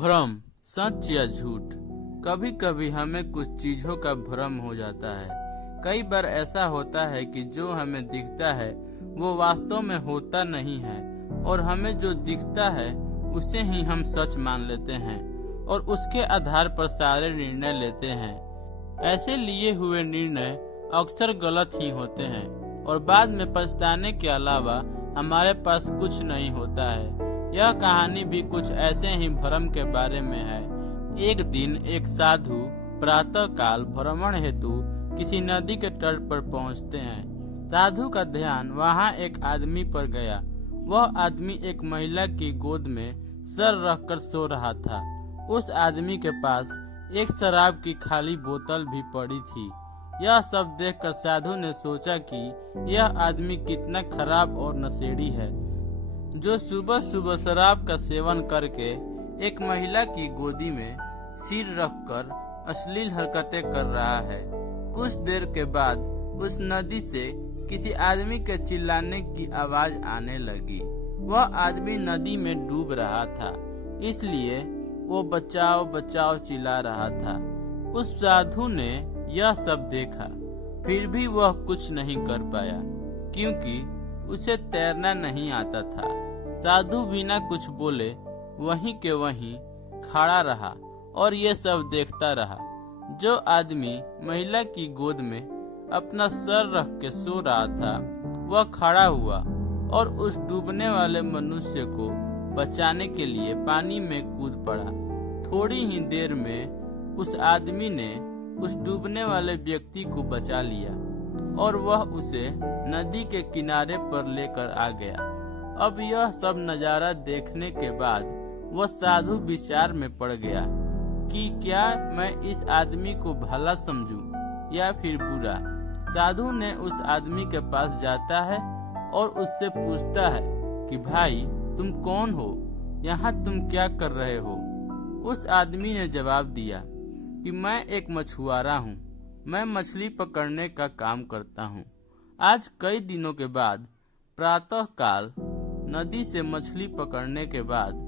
भ्रम, सच या झूठ। कभी कभी हमें कुछ चीजों का भ्रम हो जाता है। कई बार ऐसा होता है कि जो हमें दिखता है वो वास्तव में होता नहीं है, और हमें जो दिखता है उसे ही हम सच मान लेते हैं और उसके आधार पर सारे निर्णय लेते हैं। ऐसे लिए हुए निर्णय अक्सर गलत ही होते हैं और बाद में पछताने के अलावा हमारे पास कुछ नहीं होता है। यह कहानी भी कुछ ऐसे ही भ्रम के बारे में है। एक दिन एक साधु प्रातः काल भ्रमण हेतु किसी नदी के तट पर पहुंचते हैं। साधु का ध्यान वहां एक आदमी पर गया। वह आदमी एक महिला की गोद में सर रखकर सो रहा था। उस आदमी के पास एक शराब की खाली बोतल भी पड़ी थी। यह सब देखकर साधु ने सोचा कि यह आदमी कितना खराब और नशेड़ी है, जो सुबह सुबह शराब का सेवन करके एक महिला की गोदी में सिर रखकर अश्लील हरकतें कर रहा है। कुछ देर के बाद उस नदी से किसी आदमी के चिल्लाने की आवाज आने लगी। वह आदमी नदी में डूब रहा था, इसलिए वो बचाओ बचाओ चिल्ला रहा था। उस साधु ने यह सब देखा, फिर भी वह कुछ नहीं कर पाया क्योंकि उसे तैरना नहीं आता था। साधु बिना कुछ बोले वहीं के वहीं खड़ा रहा और ये सब देखता रहा। जो आदमी महिला की गोद में अपना सर रख के सो रहा था वह खड़ा हुआ और उस डूबने वाले मनुष्य को बचाने के लिए पानी में कूद पड़ा। थोड़ी ही देर में उस आदमी ने उस डूबने वाले व्यक्ति को बचा लिया और वह उसे नदी के किनारे पर लेकर आ गया। अब यह सब नजारा देखने के बाद वह साधु विचार में पड़ गया कि क्या मैं इस आदमी को भला समझूं या फिर बुरा। साधु ने उस आदमी के पास जाता है और उससे पूछता है कि भाई तुम कौन हो, यहाँ तुम क्या कर रहे हो। उस आदमी ने जवाब दिया कि मैं एक मछुआरा हूँ, मैं मछली पकड़ने का काम करता हूँ। आज कई दिनों के बाद प्रातः काल नदी से मछली पकड़ने के बाद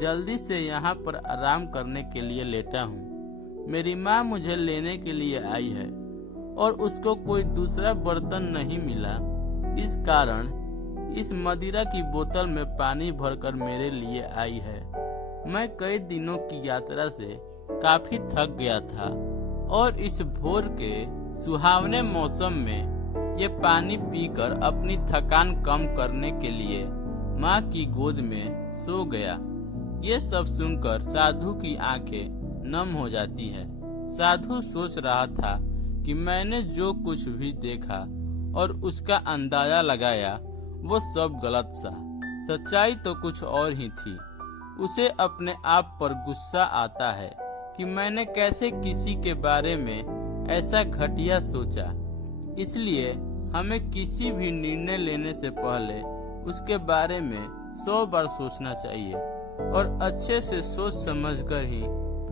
जल्दी से यहाँ पर आराम करने के लिए लेटा हूँ। मेरी माँ मुझे लेने के लिए आई है और उसको कोई दूसरा बर्तन नहीं मिला, इस कारण इस मदिरा की बोतल में पानी भरकर मेरे लिए आई है। मैं कई दिनों की यात्रा से काफी थक गया था और इस भोर के सुहावने मौसम में ये पानी पीकर अपनी थकान कम करने के लिए माँ की गोद में सो गया। ये सब सुनकर साधु की आंखें नम हो जाती है। साधु सोच रहा था कि मैंने जो कुछ भी देखा और उसका अंदाजा लगाया वो सब गलत था। सच्चाई तो कुछ और ही थी। उसे अपने आप पर गुस्सा आता है कि मैंने कैसे किसी के बारे में ऐसा घटिया सोचा। इसलिए हमें किसी भी निर्णय लेने से पहले उसके बारे में 100 बार सोचना चाहिए और अच्छे से सोच समझकर ही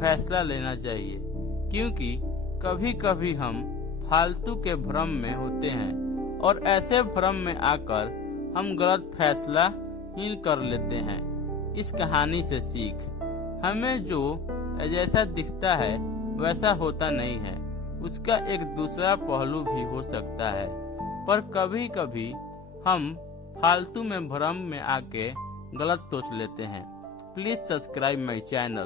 फैसला लेना चाहिए, क्योंकि कभी कभी हम फालतू के भ्रम में होते हैं और ऐसे भ्रम में आकर हम गलत फैसला ही कर लेते हैं। इस कहानी से सीख, हमें जो जैसा दिखता है वैसा होता नहीं है, उसका एक दूसरा पहलू भी हो सकता है। पर कभी कभी हम फालतू में भ्रम में आके गलत सोच लेते हैं। Please subscribe my channel.